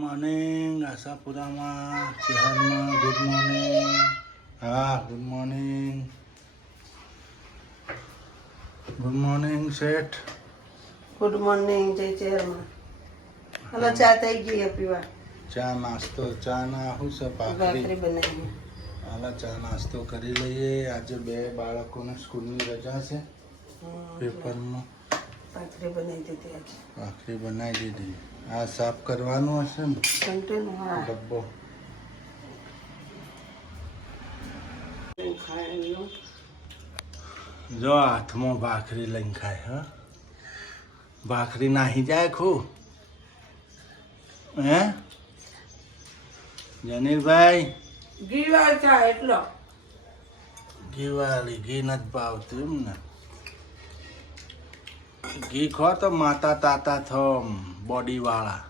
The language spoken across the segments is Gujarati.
મોર્નિંગ આશાપુરામાં શહેરમાં ગુડ મોર્નિંગ. હા ગુડ મોર્નિંગ. ગુડ મોર્નિંગ શેઠ. ગુડ મોર્નિંગ જય ચેરમાં. હલો ચા થઈ ગઈ પીવા. ચા નાસ્તો ચા ના શું છે ભાખરી બનાવી. હાલા ચા નાસ્તો કરી લઈએ. આજે બે બાળકોને સ્કૂલની રજા છે. પેપરમાં ભાખરી બનાવી દીધી આજે. ભાખરી બનાવી દીધી. આ સાફ કરવાનું હશે ને કન્ટેનર. હા ડબ્બો. ખાવાનું જો હાથમાં ભાખરી લઈને ખાય. હા ભાખરી નાહી જાય ખું હે જનીરભાઈ. ઘી વાળ ચા એટલો. ઘી વાળી ઘી નથી ભાવતું એમ ને. ઘી ખો તો માતા તાતા થમ બોડી વાળા.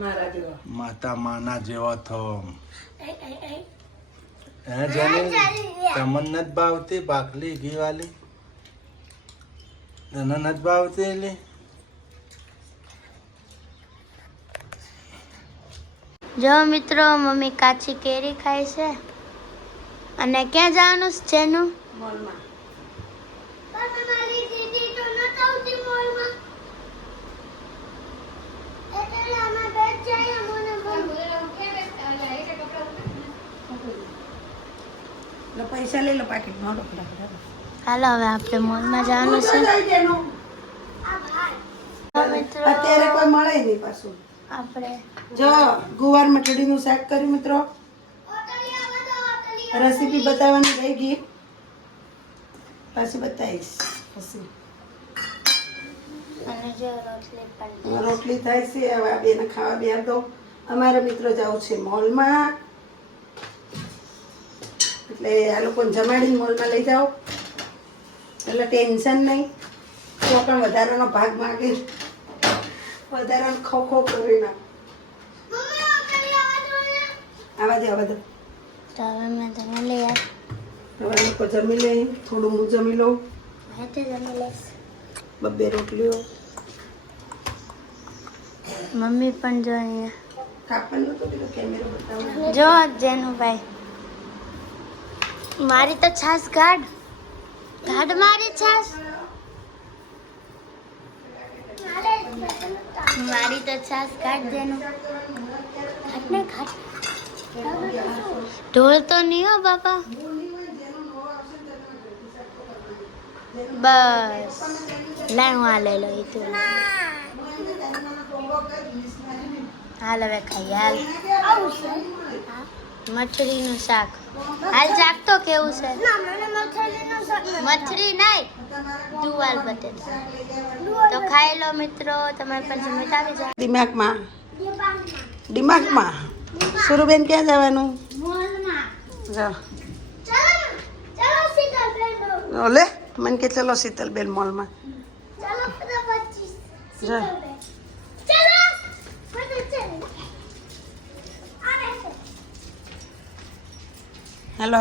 મારા જેવા. માતા માના જેવા થમ. હે જનીર તમને નથી ભાવતી ભાખરી ઘી વાળી? તને નથી ભાવતી એલી? જો મિત્રો મમ્મી કાચી કેરી ખાય છે. અને ક્યાં જવાનું છે જેનું? મોલમાં. પૈસા લઈ લો પાકીટ માં. હાલો હવે આપણે મોલમાં જવાનું છે. મિત્રો અત્યારે કોઈ મળે નહીં પાછું. આપણે જો ગુવાર મટડીનું શાક કર્યું મિત્રો. રેસીપી બતાવવાની રહી ગઈ, પાછી બતાવીશ પછી. અને જો રોટલી પણ રોટલી થાય છે. હવે આ બેને ખાવા બેહાર દો. અમારા મિત્રો જવું છે મોલમાં, એટલે આ લોકોને જમાડીને મોલમાં લઈ જાઓ એટલે ટેન્શન નહીં. તો પણ વધારાનો ભાગ માગે, વધારાનો ખો ખો કરી નાખ. આવા દે આવા દે. તો હવે મેં તને લઈ આપ. હવે લોકો જમી લે, થોડું હું જમી લઉં. મેં તો જમી લઈશ. બબ્બે રોટલીઓ. મમ્મી પણ જો અહીંયા. કાપવાનું નતું કીધું, કેમેરો બતાવો. જો જેનું ભાઈ મારી તો છાસ ગાઢ ગાઢ મારી છાસ. મારી તો છાસ ગાઢ જેનું ઘાટ ને ઘાટ. ઢોલ તો નહીં હો બાપા. બસ લાય હું આ લઈ લો એ તું. હાલ હવે ખાઈએ હાલ. મછલીનું શાક. હાલ શાક તો કેવું છે? મછલી નહીં, જુવાર બટેટા. તો ખાઈ લો મિત્રો, તમારે પણ જમીત આવી જાય. દિમાગમાં દિમાગમાં. સુરુબેન ક્યાં જવાનું? જાઓ. ઓલે મને કે ચલો શીતલબેન મોલમાં. જા. હેલો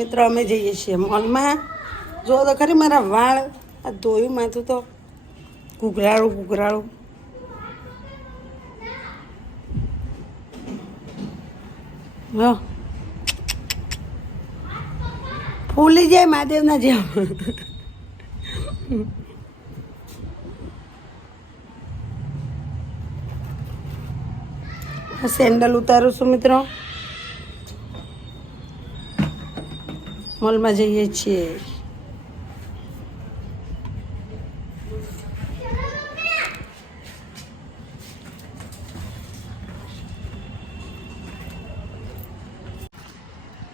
મિત્રો, અમે જઈએ છીએ મોલમાં. જો તો ખરી મારા વાળ આ ધોયું માથું તો ઘૂઘરાળું. જો ફૂલી જાય મહાદેવના જેમ. સેન્ડલ ઉતારું છું મિત્રો. મોલમાં જઈએ છીએ.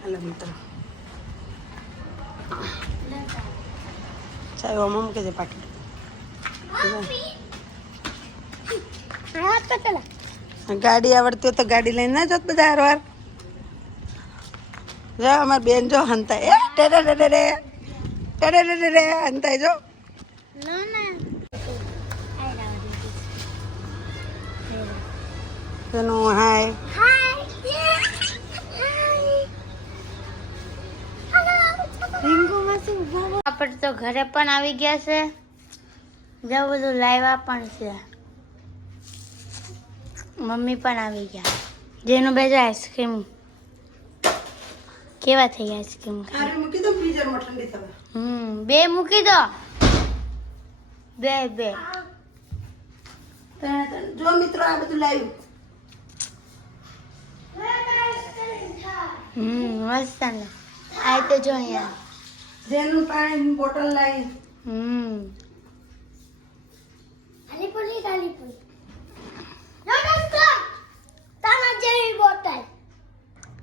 હેલો મિત્રો, ચાલો મમ્મી કે છે પાકીટ. ગાડી આવડતી હોય તો ગાડી લઈને ના જોત બધા હારવાર. જો અમાર બેન જો હંતાય. હંતાય જો. તેનું હાય. આપણે તો ઘરે પણ આવી ગયા છે. જો બધું લાવ્યા પણ છે. મમ્મી પણ આવી ગયા. જેનું બેજો આઈસ્ક્રીમ કેવા થઈ આઈસ્ક્રીમ? અરે મૂકી દો ફ્રીઝરમાં ઠંડી થવા. બે મૂકી દો. બે જો મિત્રો આ બધું લાવ્યું. મસ્ત ને. આ તો જો અહીંયા જેનું પાણી બોટલ લાવી.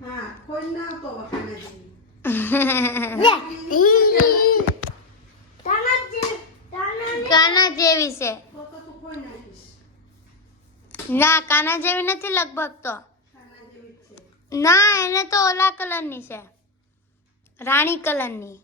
હા કોઈ ના તો વખાણે કાના જેવી છે. તો તું કોઈ નાખીશ. ના કાના જેવી નથી લગભગ તો. ખાના જેવી જ છે. ના એને તો ઓલા કલરની છે, રાણી કલરની.